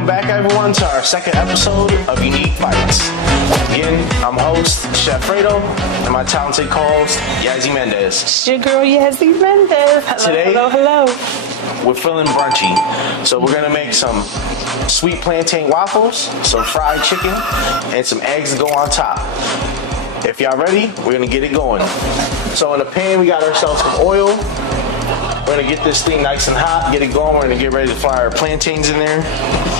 Welcome back, everyone, to our second episode of Unique Bites. Again, I'm host Chef Fredo and my talented co-host Yassy Mendez. It's your girl Yassy Mendez. Hello, Today, hello. We're feeling brunchy, so we're gonna make some sweet plantain waffles, some fried chicken, and some eggs to go on top. If y'all ready, we're gonna get it going. So in the pan, we got ourselves some oil. We're gonna get this thing nice and hot, get it going. We're gonna get ready to fry our plantains in there.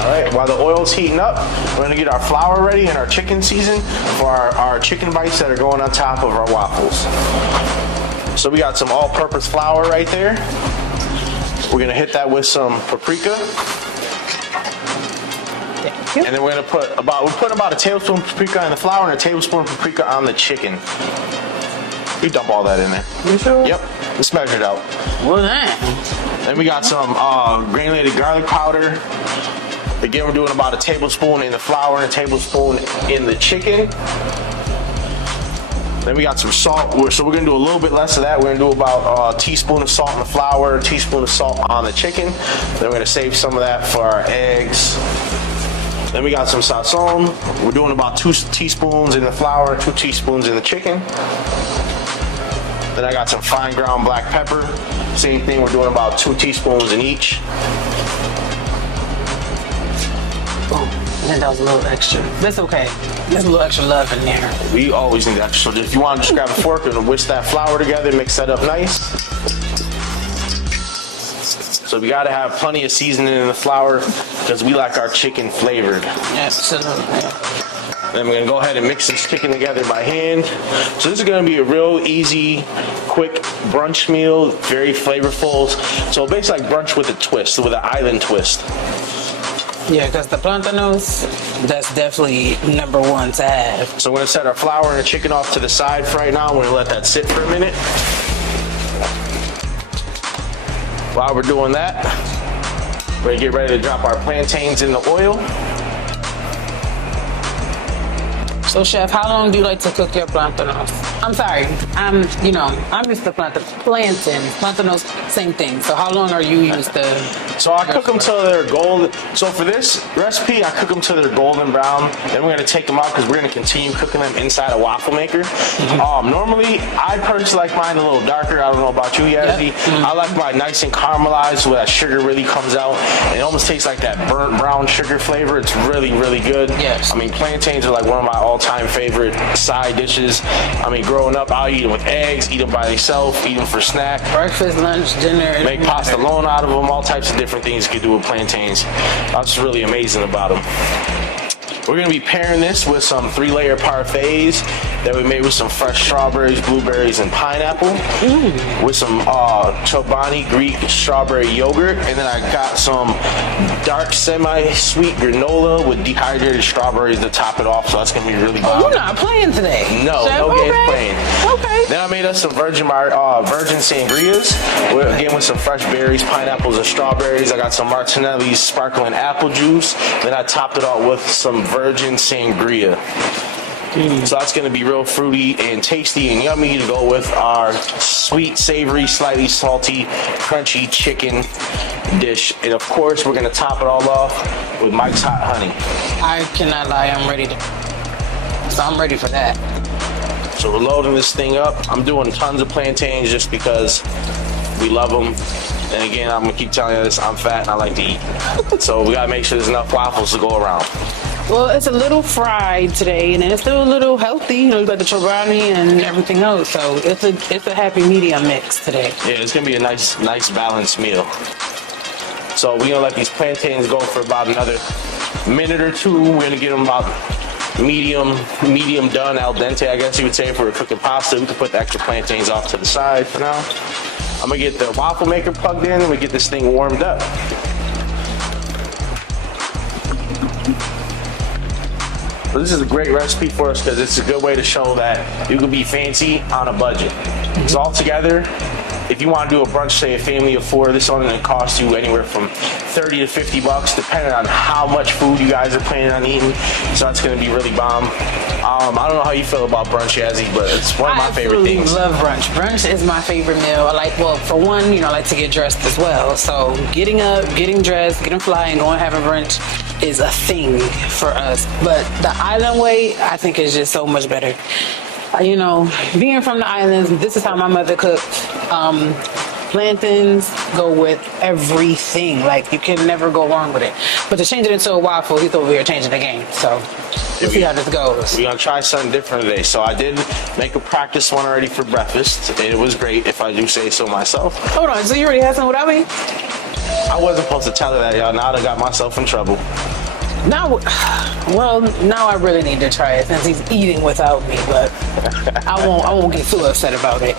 All right, while the oil's heating up, we're gonna get our flour ready and our chicken seasoned for our chicken bites that are going on top of our waffles. So we got some all-purpose flour right there. We're gonna hit that with some paprika. Thank you. And then we're putting about a tablespoon of paprika in the flour and a tablespoon of paprika on the chicken. You dump all that in there. You sure? Yep, it's measured out. Well then. Then we got some granulated garlic powder. Again, we're doing about a tablespoon in the flour and a tablespoon in the chicken. Then we got some salt, so we're gonna do a little bit less of that. We're gonna do about a teaspoon of salt in the flour, a teaspoon of salt on the chicken. Then we're gonna save some of that for our eggs. Then we got some sazon. We're doing about 2 teaspoons in the flour, 2 teaspoons in the chicken. Then I got some fine ground black pepper. Same thing, we're doing about 2 teaspoons in each. Oh, that was a little extra. That's okay. There's a little extra love in there. We always need extra. So if you want to just grab a fork and whisk that flour together, mix that up nice. So we gotta have plenty of seasoning in the flour because we like our chicken flavored. Absolutely. Then we're gonna go ahead and mix this chicken together by hand. So this is gonna be a real easy, quick brunch meal, very flavorful. So basically like brunch with a twist, with an island twist. Yeah, because the plantanos, that's definitely number one to have. So we're gonna set our flour and the chicken off to the side for right now. We're gonna let that sit for a minute. While we're doing that, we're gonna get ready to drop our plantains in the oil. So, Chef, how long do you like to cook your plantanos? I'm sorry, I'm used to plantains. Plantanos, same thing. So how long are you used to? So I cook them till they're golden. So for this recipe, I cook them till they're golden brown. Then we're gonna take them out because we're gonna continue cooking them inside a waffle maker. Normally, I personally like mine a little darker. I don't know about you, Yassy. Yep. I like mine nice and caramelized so that sugar really comes out. And it almost tastes like that burnt brown sugar flavor. It's really, really good. Yes. I mean, plantains are like one of my all-time favorite side dishes. I mean, growing up, I'll eat them with eggs, eat them by themselves, eat them for snack. Breakfast, lunch, dinner. Make pasta alone out of them, all types of different things you can do with plantains. That's really amazing about them. We're gonna be pairing this with some 3-layer parfaits that we made with some fresh strawberries, blueberries, and pineapple. With some Chobani Greek strawberry yogurt. And then I got some dark semi-sweet granola with dehydrated strawberries to top it off. So that's gonna be really bomb. Oh, you're not playing today. No, Chef, no games playing. Okay. Then I made us some virgin sangrias, again with some fresh berries, pineapples, and strawberries. I got some Martinelli's sparkling apple juice. Then I topped it all with some virgin sangria. So that's going to be real fruity and tasty and yummy to go with our sweet, savory, slightly salty, crunchy chicken dish. And of course, we're going to top it all off with Mike's Hot Honey. I cannot lie, I'm ready for that. So we're loading this thing up. I'm doing tons of plantains just because we love them. And again, I'm gonna keep telling you this, I'm fat and I like to eat. So we gotta make sure there's enough waffles to go around. Well, it's a little fried today, and it's still a little healthy. You know, you got the chobani and everything else. So it's a happy medium mix today. Yeah, it's gonna be a nice balanced meal. So we're gonna let these plantains go for about another minute or 2. We're gonna get them about medium done, al dente, I guess you would say, if we were cooking pasta. We can put the extra plantains off to the side for now. I'm gonna get the waffle maker plugged in and we get this thing warmed up. So this is a great recipe for us because it's a good way to show that you can be fancy on a budget. So all together, if you want to do a brunch, say a family of 4, this one going to cost you anywhere from $30 to $50, depending on how much food you guys are planning on eating. So that's going to be really bomb. I don't know how you feel about brunch, Yassy, but it's one of my favorite things. I love brunch. Brunch is my favorite meal. I like, well, for one, I like to get dressed as well. So getting up, getting dressed, getting fly, and going having brunch is a thing for us. But the island way, I think, is just so much better. You know, being from the islands, this is how my mother cooked. Plantains go with everything. Like, you can never go wrong with it. But to change it into a waffle, he's over here changing the game. So we'll see how this goes. We're gonna try something different today. So I did make a practice one already for breakfast. It was great, if I do say so myself. Hold on, so you already had some without me? I wasn't supposed to tell her that, y'all. Now I got myself in trouble. Now, well, now I really need to try it since he's eating without me. But I won't get too upset about it.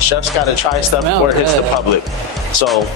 Chefs gotta try stuff before it hits the public. So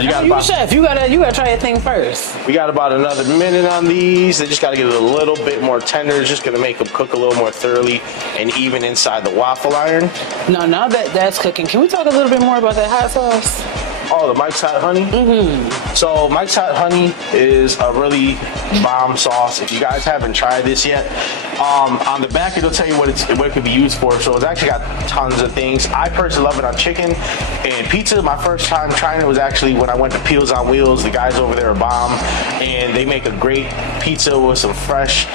you got you chef, you gotta try a thing first. we got about another minute on these. They just gotta get a little bit more tender. It's just gonna make them cook a little more thoroughly and even inside the waffle iron. Now that that's cooking, can we talk a little bit more about that hot sauce? Oh, the Mike's Hot Honey? Mm-hmm. So Mike's Hot Honey is a really bomb sauce. If you guys haven't tried this yet, on the back it'll tell you what it could be used for. So it's actually got tons of things. I personally love it on chicken and pizza. My first time trying it was actually when I went to Peels on Wheels. The guys over there are bomb, and they make a great pizza with some fresh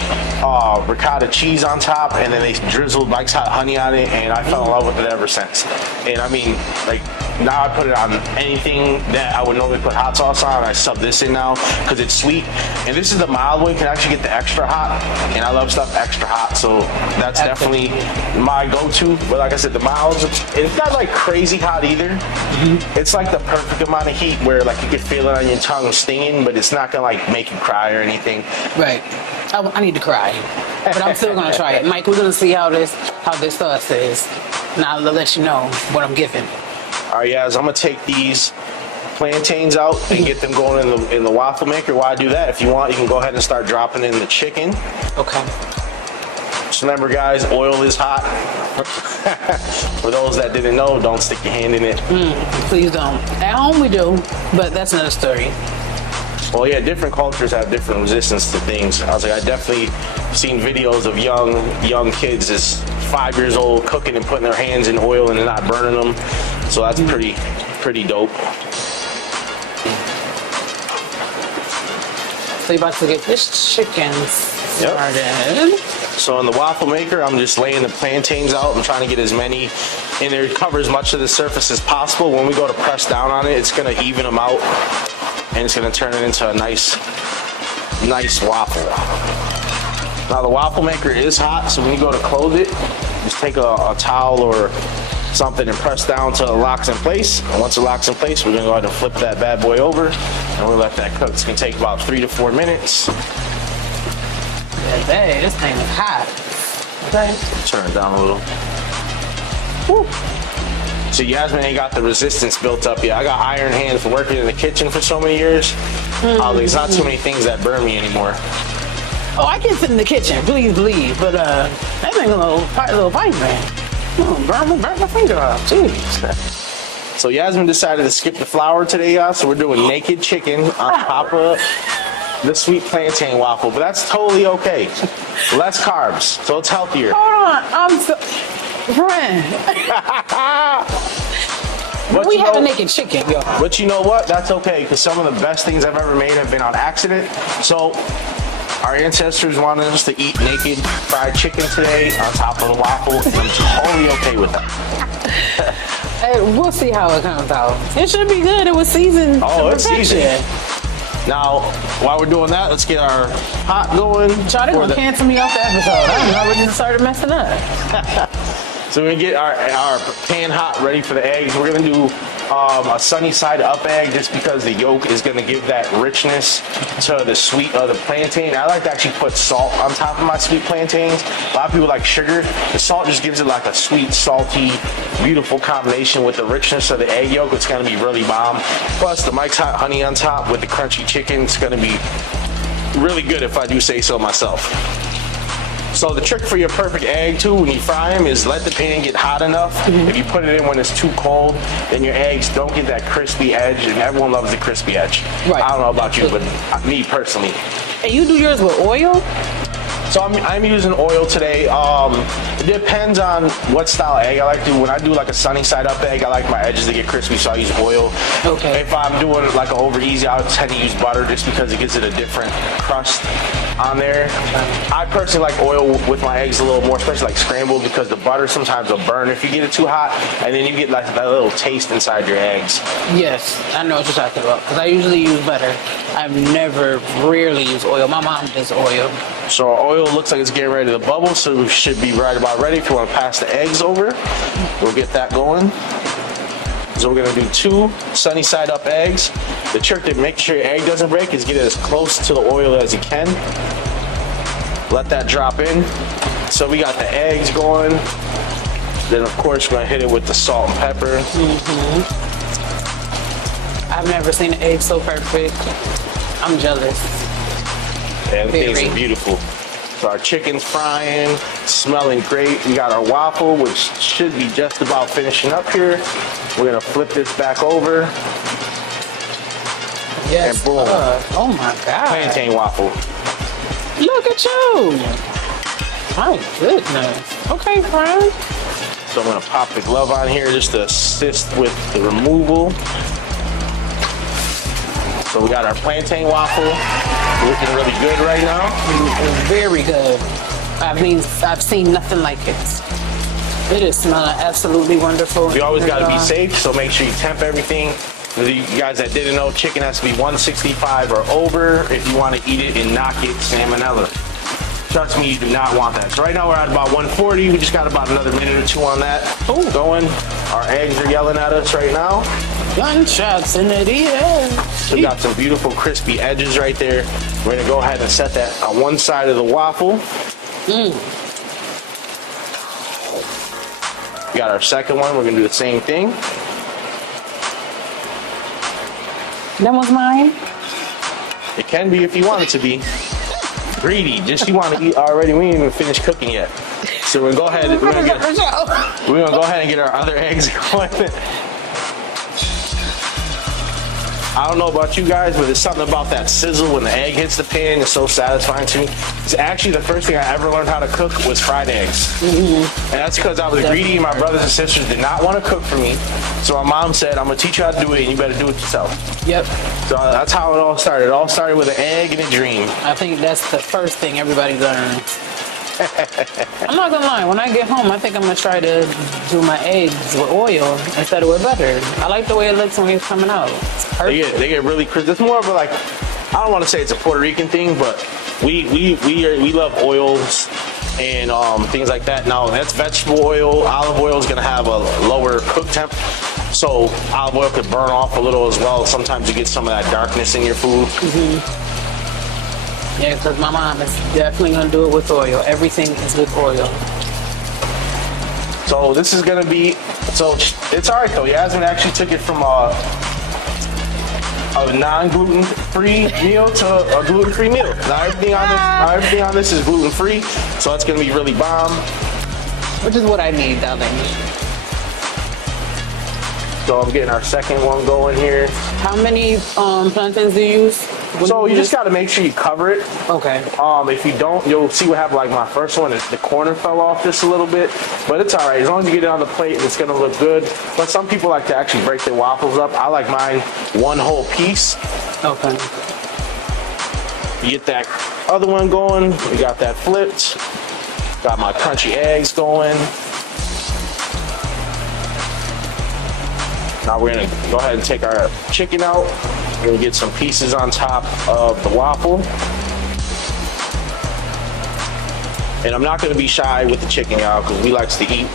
ricotta cheese on top, and then they drizzled Mike's Hot Honey on it, and I fell in love with it ever since. And I mean, like, now I put it on anything that I would normally put hot sauce on. I sub this in now because it's sweet. And this is the mild one. You can actually get the extra hot. And I love stuff extra hot. So that's definitely my go-to. But like I said, the milds, it's not like crazy hot either. Mm-hmm. It's like the perfect amount of heat where like you can feel it on your tongue stinging, but it's not gonna like make you cry or anything. Right. I need to cry. But I'm still gonna try it. Mike, we're gonna see how this sauce is. And I'll let you know what I'm giving. All right, guys, I'm gonna take these plantains out and get them going in the waffle maker. While I do that, if you want, you can go ahead and start dropping in the chicken. Okay. Just remember, guys, oil is hot. For those that didn't know, don't stick your hand in it. Please don't. At home we do, but that's another story. Well, yeah, different cultures have different resistance to things. I was like, I definitely seen videos of young kids as 5 years old cooking and putting their hands in oil and not burning them. So that's pretty dope. So you're about to get this chicken started. So in the waffle maker, I'm just laying the plantains out. I'm trying to get as many in there, cover as much of the surface as possible. When we go to press down on it, it's gonna even them out, and it's gonna turn it into a nice waffle. Now the waffle maker is hot, so when you go to close it, just take a towel or something and press down till it locks in place. And once it locks in place, we're gonna go ahead and flip that bad boy over, and we'll let that cook. It's gonna take about 3 to 4 minutes. Hey, this thing is hot. Okay. Turn it down a little. Woo. So Yasmin ain't got the resistance built up yet. I got iron hands for working in the kitchen for so many years. There's not too many things that burn me anymore. Oh, I can sit in the kitchen, please believe, but that thing a little pipe, man. Burn my finger off, jeez. So Yasmin decided to skip the flour today, y'all. So we're doing naked chicken on top of the sweet plantain waffle, but that's totally okay. Less carbs, so it's healthier. Hold on, I'm so... Friend. We have a naked chicken, yo. But you know what? That's okay, because some of the best things I've ever made have been on accident. So our ancestors wanted us to eat naked fried chicken today on top of the waffle, and I'm totally okay with that. Hey, we'll see how it comes out. It should be good. It was seasoned. Oh, it's seasoned. Now, while we're doing that, let's get our pot going. Charlie gonna cancel me off the episode. I already started messing up. So we're gonna get our pan hot, ready for the eggs. We're gonna do a sunny side up egg just because the yolk is gonna give that richness to the sweet of the plantain. I like to actually put salt on top of my sweet plantains. A lot of people like sugar. The salt just gives it like a sweet, salty, beautiful combination with the richness of the egg yolk. It's gonna be really bomb. Plus the Mike's Hot Honey on top with the crunchy chicken. It's gonna be really good if I do say so myself. So the trick for your perfect egg too, when you fry them, is let the pan get hot enough. If you put it in when it's too cold, then your eggs don't get that crispy edge, and everyone loves the crispy edge. Right. I don't know about you, but me personally. And you do yours with oil? So I'm using oil today. It depends on what style of egg I like to do. When I do like a sunny side up egg, I like my edges to get crispy, so I use oil. Okay. If I'm doing like an over easy, I tend to use butter just because it gives it a different crust on there. I personally like oil with my eggs a little more, especially like scrambled, because the butter sometimes will burn if you get it too hot, and then you get like that little taste inside your eggs. Yes, I know what you're talking about, because I usually use butter. I've never rarely use oil. My mom does oil. So our oil looks like it's getting ready to bubble, so we should be right about ready. If you want to pass the eggs over, we'll get that going. So we're gonna do 2 sunny side up eggs. The trick to make sure your egg doesn't break is get it as close to the oil as you can. Let that drop in. So we got the eggs going. Then of course we're gonna hit it with the salt and pepper. I've never seen an egg so perfect. I'm jealous. And things are beautiful. So our chicken's frying, smelling great. We got our waffle, which should be just about finishing up here. We're gonna flip this back over. Yes. And boom. Oh my God. Plantain waffle. Look at you. My goodness. Okay, friend. So I'm gonna pop the glove on here just to assist with the removal. So we got our plantain waffle looking really good right now. Very good. I've seen nothing like it. It is smelling absolutely wonderful. You always gotta be safe, so make sure you temp everything. For you guys that didn't know, chicken has to be 165 or over if you want to eat it and not get salmonella. Trust me, you do not want that. So right now we're at about 140. We just got about another minute or 2 on that. Ooh. Going. Our eggs are yelling at us right now. Gunshots in the air. So we got some beautiful crispy edges right there. We're gonna go ahead and set that on one side of the waffle. We got our second one. We're gonna do the same thing. That was mine. It can be if you want it to be. Greedy, just you want to eat already. We ain't even finished cooking yet. So we're gonna go ahead. We're gonna go ahead and get our other eggs going. I don't know about you guys, but there's something about that sizzle when the egg hits the pan. It's so satisfying to me. It's actually the first thing I ever learned how to cook was fried eggs. And that's because I was greedy and my brothers and sisters did not want to cook for me. So my mom said, I'm going to teach you how to do it and you better do it yourself. Yep. So that's how it all started. It all started with an egg and a dream. I think that's the first thing everybody learns. I'm not gonna lie, when I get home, I think I'm gonna try to do my eggs with oil instead of with butter. I like the way it looks when it's coming out. It's perfect. They get really crisp. It's more of a like, I don't want to say it's a Puerto Rican thing, but we love oils and things like that. Now that's vegetable oil. Olive oil is gonna have a lower cook temp, so olive oil could burn off a little as well. Sometimes you get some of that darkness in your food. Yeah, because my mom is definitely gonna do it with oil. Everything is with oil. So this is gonna be, so it's all right though. Yasmin actually took it from a non-gluten free meal to a gluten-free meal. Now everything on this is gluten-free, so it's gonna be really bomb. Which is what I need, darling. So I'm getting our second one going here. How many plantains do you use? So you just gotta make sure you cover it. Okay. If you don't, you'll see what happened. Like my first one, the corner fell off just a little bit, but it's all right. As long as you get it on the plate, it's gonna look good. But some people like to actually break their waffles up. I like mine one whole piece. Okay. You get that other one going. We got that flipped. Got my crunchy eggs going. Now we're gonna go ahead and take our chicken out. We're gonna get some pieces on top of the waffle. And I'm not gonna be shy with the chicken, y'all, because we likes to eat.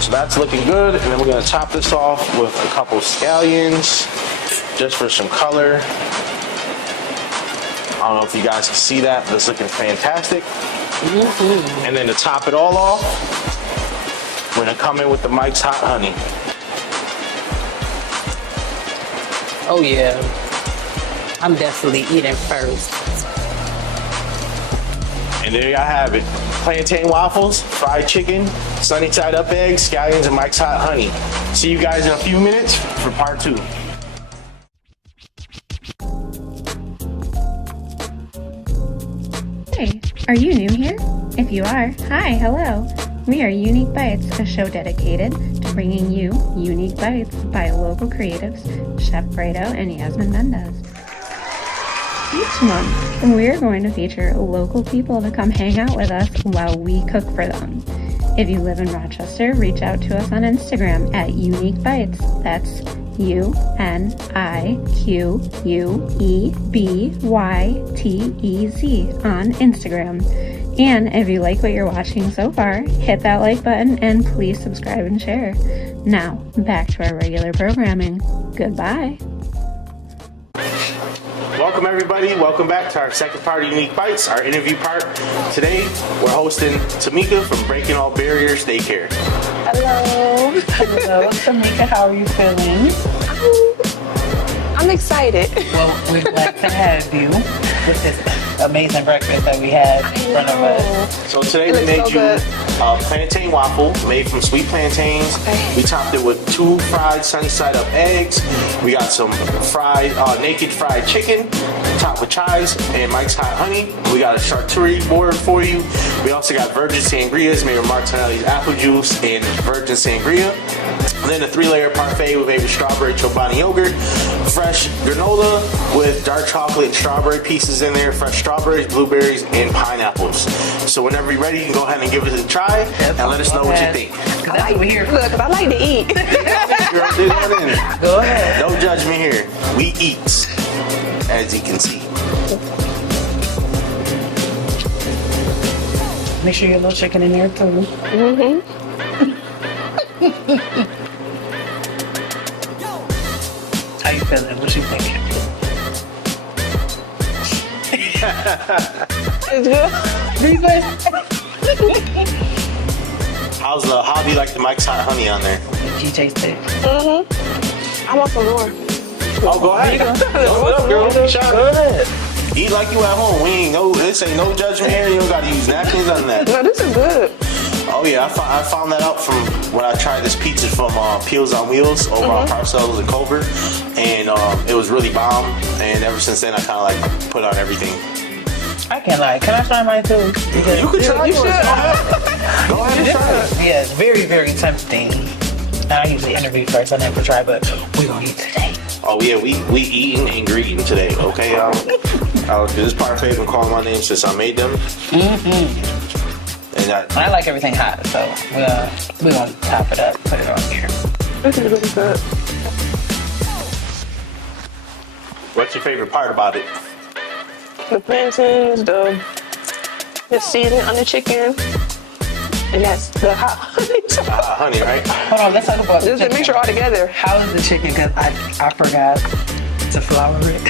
So that's looking good. And then we're gonna top this off with a couple scallions, just for some color. I don't know if you guys can see that, but it's looking fantastic. And then to top it all off, we're gonna come in with the Mike's Hot Honey. Oh yeah. I'm definitely eating first. And there y'all have it. Plantain waffles, fried chicken, sunny side up eggs, scallions, and Mike's Hot Honey. See you guys in a few minutes for part 2. Hey, Are you new here? If you are, hi, hello. We are Unique Bytez, a show dedicated to bringing you unique bites by local creatives, Chef Brado and Yassy Mendez. Each month, we're going to feature local people to come hang out with us while we cook for them. If you live in Rochester, reach out to us on Instagram at Unique Bytez. That's UNIQUEBYTEZ on Instagram. And if you like what you're watching so far, hit that like button and please subscribe and share. Now, back to our regular programming. Goodbye. Welcome everybody, welcome back to our second part of Unique Bites, our interview part. Today, we're hosting Tamika from Breaking All Barriers Daycare. Hello. Hello, Tamika. How are you feeling? I'm excited. Well, we're glad to have you with this amazing breakfast that we have in front of us. So today we made you a plantain waffle made from sweet plantains. Okay. We topped it with 2 fried sunny side up eggs. We got some fried, naked fried chicken, topped with chives and Mike's Hot Honey. We got a charcuterie board for you. We also got virgin sangrias made with Martinelli's apple juice and virgin sangria. And then a 3-layer parfait with made with strawberry chobani yogurt, fresh granola with dark chocolate and strawberry pieces in there, fresh strawberries, blueberries, and pineapples. So whenever you're ready, you can go ahead and give it a try and let us know what you think. That's what we're here for. Look, 'cause I like to eat. Girl, do that in. Go ahead. No judgment here. We eat, as you can see. Make sure your little chicken in there too. How you feeling? What you thinking? It's good. How do you like the Mike's Hot Honey on there? Did you taste it? I want some more. Oh, go ahead. Go up, girl. Shot. Go ahead. Eat like you at home. This ain't no judgment here. You don't gotta use napkins on that. No, this is good. Oh yeah, I found that out from when I tried this pizza from Peels on Wheels over on Parcells in Culver, and it was really bomb. And ever since then, I kind of like put on everything. I can't lie. Can I try mine too? Because You could try You yours. should. Go ahead and try it. yeah, it's very, very tempting. I usually interview first. I never try, but we're gonna eat today. Oh yeah, we eating and greeting today. Okay, this parfait been calling my name since I made them. And I like everything hot, so we're gonna top it up, put it on here. This is really good. what's your favorite part about it? The plantains, the seasoning on the chicken, and that's the hot honey. Honey, right? Hold on, let's talk about the Just to chicken. make sure all together. How is the chicken? Because I forgot to flour it.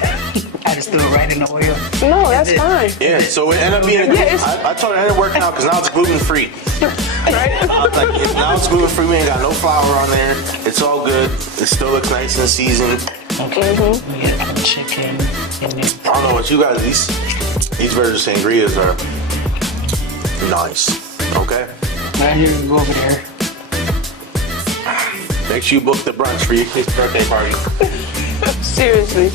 I just threw it right in the oil. No, that's fine. Yeah, so it ended up being. I told her it ended up working out because now it's gluten free. Right? Now it's gluten free. We ain't got no flour on there. It's all good. It still looks nice and seasoned. Okay. We get some chicken in there. I don't know what you guys. These virgin sangrias are nice. Okay. Right here, we go over there. Make sure you book the brunch for your kid's birthday party. Seriously.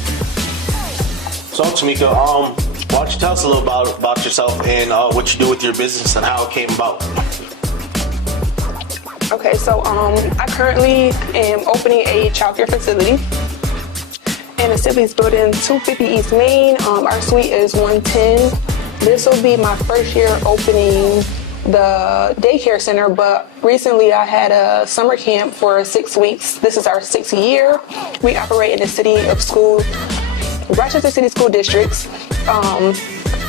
So Tamika, why don't you tell us a little about yourself and what you do with your business and how it came about? Okay, so I currently am opening a childcare facility. And the facility is built in 250 East Main. Our suite is 110. This will be my first year opening the daycare center, but recently I had a summer camp for 6 weeks. This is our 6th year. We operate in the Rochester City School Districts.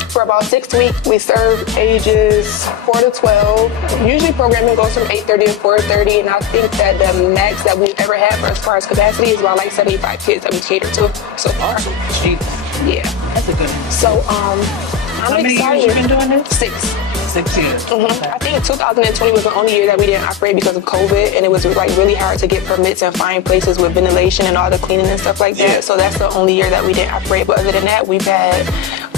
For about 6 weeks, we serve ages 4 to 12. Usually programming goes from 8:30 to 4:30, and I think that the max that we've ever had for as far as capacity is about like 75 kids that we cater to so far. Awesome. Yeah. That's a good one. So I'm How many excited. years you been doing this? 6. 6 years. I think 2020 was the only year that we didn't operate because of COVID, and it was like really hard to get permits and find places with ventilation and all the cleaning and stuff like that. Yeah. So that's the only year that we didn't operate. But other than that, we've had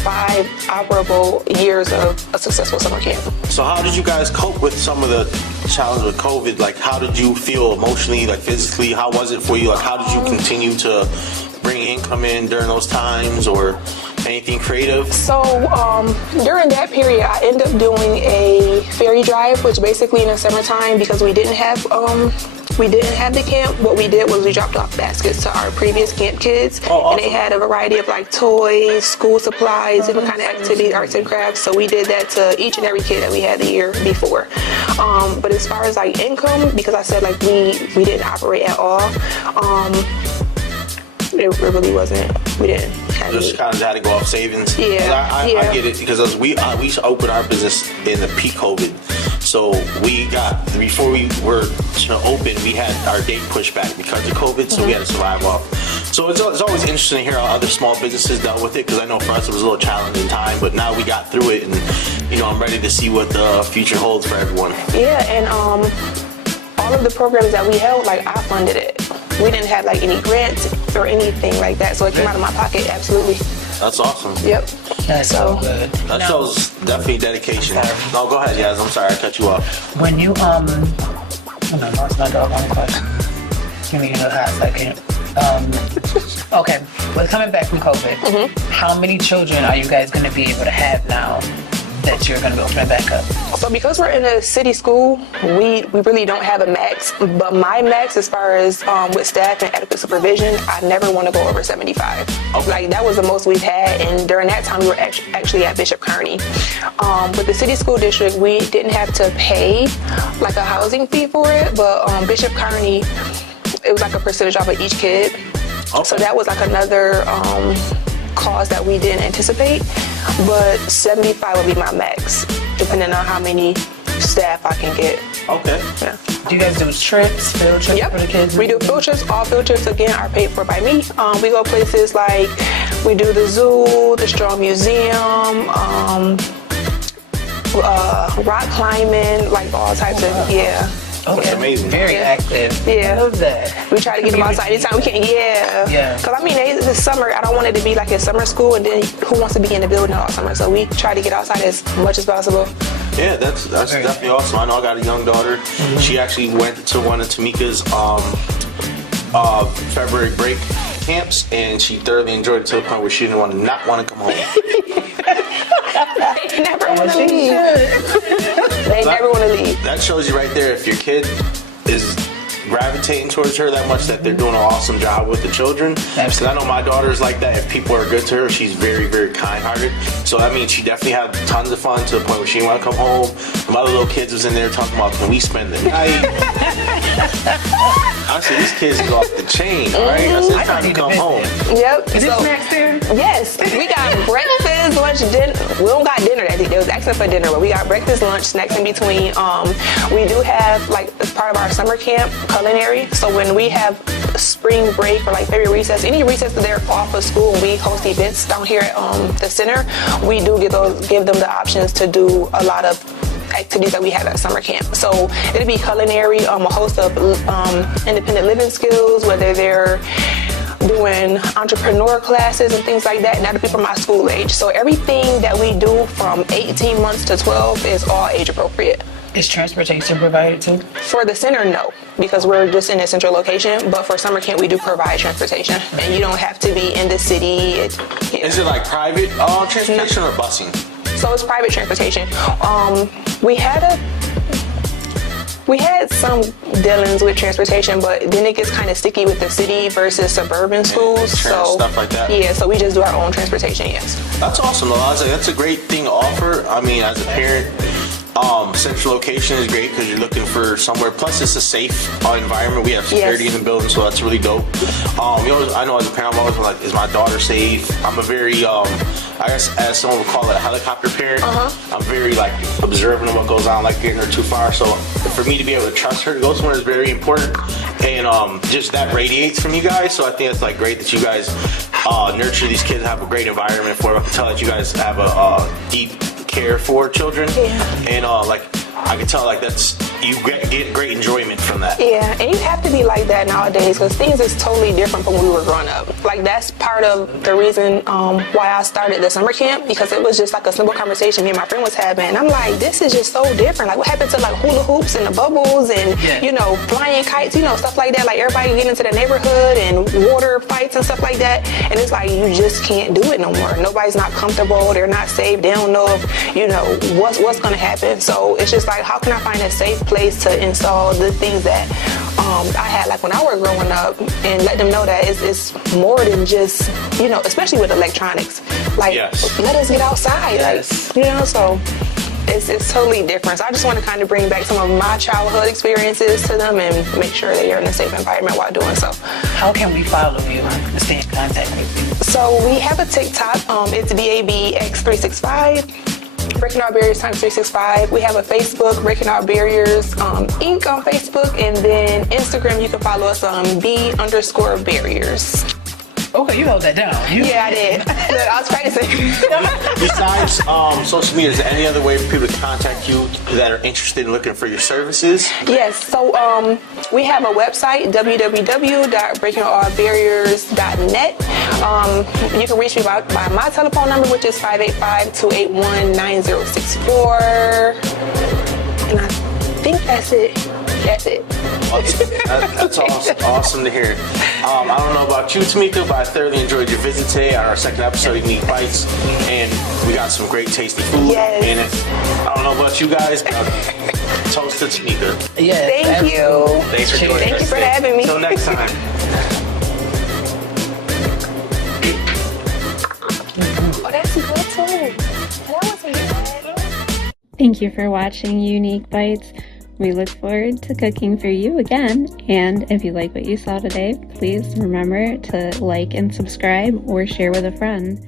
5 operable years of a successful summer camp. So how did you guys cope with some of the challenge with COVID? Like, how did you feel emotionally, like physically? How was it for you? Like, how did you continue to bring income in during those times? Or Anything creative? So during that period, I ended up doing a ferry drive, which basically in the summertime, because we didn't have the camp, what we did was we dropped off baskets to our previous camp kids. Oh, awesome. And they had a variety of like toys, school supplies, different kind of activities, arts and crafts. So we did that to each and every kid that we had the year before. But as far as like income, because I said like we didn't operate at all, it really wasn't. We didn't have Just any. kind of had to go off savings. Yeah, I yeah. get it because we used to open our business in the peak COVID. So before we were to open, we had our date pushed back because of COVID. So we had to survive off. So it's always interesting to hear how other small businesses dealt with it, because I know for us it was a little challenging time, but now we got through it, and I'm ready to see what the future holds for everyone. Yeah, and all of the programs that we held, like I funded it. We didn't have like any grants or anything like that, so it came out of my pocket. Absolutely. That's awesome. Yep. That's so good. That shows definitely dedication. No, go ahead, Yaz. I'm sorry I cut you off. When you oh no, it's my dog on the question. Give me a hot second. Okay, well, coming back from COVID, how many children are you guys going to be able to have now that you're going to be opening back up? So because we're in a city school, we really don't have a max. But my max, as far as with staff and adequate supervision, I never want to go over 75. Okay. Like that was the most we've had, and during that time we were actually at Bishop Kearney. With the city school district, we didn't have to pay like a housing fee for it, but Bishop Kearney, it was like a percentage off of each kid. Okay. So that was like another cost that we didn't anticipate. But 75 would be my max, depending on how many staff I can get. Okay. Yeah. Do you guys do trips, field trips Yep. for the kids? We do field trips. All field trips, again, are paid for by me. We go places like, we do the zoo, the Strong Museum, rock climbing, like all types of, yeah. Okay. That's amazing. Very Yeah. active. Yeah. I love that. We try to get them outside anytime we can. Yeah. Yeah. Because I mean, it's summer. I don't want it to be like a summer school, and then who wants to be in the building all summer? So we try to get outside as much as possible. Yeah, that's definitely awesome. I know I got a young daughter. She actually went to one of Tamika's February break camps, and she thoroughly enjoyed it to the point where she didn't want to come home. They never want to leave. They never want to leave. That shows you right there if your kid is gravitating towards her that much that they're doing an awesome job with the children. Because I know my daughter's like that. If people are good to her, she's very, very kind-hearted. So that means she definitely had tons of fun to the point where she didn't want to come home. My other little kids was in there talking about, can we spend the night? I said, these kids go off the chain, all right? I said, it's time to come home. Yep. Is there snacks there? Yes, we got breakfast, lunch, dinner. We don't got dinner that day. They was asking for dinner, but we got breakfast, lunch, snacks in between. We do have, like, as part of our summer camp, culinary. So when we have spring break or like February recess, any recess that they're off of school, we host events down here at the center. We do give them the options to do a lot of activities that we have at summer camp. So it'll be culinary, a host of independent living skills, whether they're doing entrepreneur classes and things like that, and that'll be for my school age. So everything that we do from 18 months to 12 is all age appropriate. Is transportation provided too? For the center, no, because we're just in a central location. But for summer camp, we do provide transportation, and you don't have to be in the city. Is it like private transportation or busing? So it's private transportation. We had some dealings with transportation, but then it gets kind of sticky with the city versus suburban schools. So stuff like that. Yeah, so we just do our own transportation. Yes. That's awesome, Eliza. That's a great thing to offer. I mean, as a parent, central location is great because you're looking for somewhere. Plus, it's a safe environment. We have security in the building, so that's really dope. I know as a parent, I'm always like, is my daughter safe? I'm a very, I guess, as someone would call it, a helicopter parent. I'm very like observant of what goes on, like getting her too far. So for me to be able to trust her to go somewhere is very important, and just that radiates from you guys. So I think it's like great that you guys nurture these kids, have a great environment for them. I can tell that you guys have a deep care for children, and like I can tell like you get great enjoyment from that. Yeah, and you have to be like that nowadays because things is totally different from when we were growing up. Like that's part of the reason why I started the summer camp, because it was just like a simple conversation me and my friend was having. And I'm like, this is just so different. Like what happened to like hula hoops and the bubbles and you know, flying kites, you know, stuff like that. Like everybody get into the neighborhood and water fights and stuff like that. And it's like you just can't do it no more. Nobody's not comfortable. They're not safe. They don't know if, you know, what's gonna happen. So it's just like, how can I find a safe place to install the things that I had like when I was growing up, and let them know that it's more than just, you know, especially with electronics. Like, let us get outside. Like, you know, so it's totally different. So I just want to kind of bring back some of my childhood experiences to them and make sure that you're in a safe environment while doing so. How can we follow you and stay in contact with you? So we have a TikTok. It's BABX365. Breaking Our Barriers times 365. We have a Facebook, Breaking Our Barriers Inc. on Facebook, and then Instagram, you can follow us on B_barriers. Okay, you held that down. Yeah, I did. I was practicing. Besides social media, is there any other way for people to contact you that are interested in looking for your services? Yes, so we have a website, www.breakingourbarriers.net. You can reach me by my telephone number, which is 585-281-9064. And I think that's it. That's it. That's awesome to hear. I don't know about you, Tamika, but I thoroughly enjoyed your visit today on our second episode of Unique Bites, and we got some great tasty food in it. I don't know about you guys, but toast to Tamika. Yes, Thank you. Thanks for joining us. Thank you for having me. Until next time. Oh, that's good too. That wasn't bad. Thank you for watching Unique Bites. We look forward to cooking for you again. And if you like what you saw today, please remember to like and subscribe or share with a friend.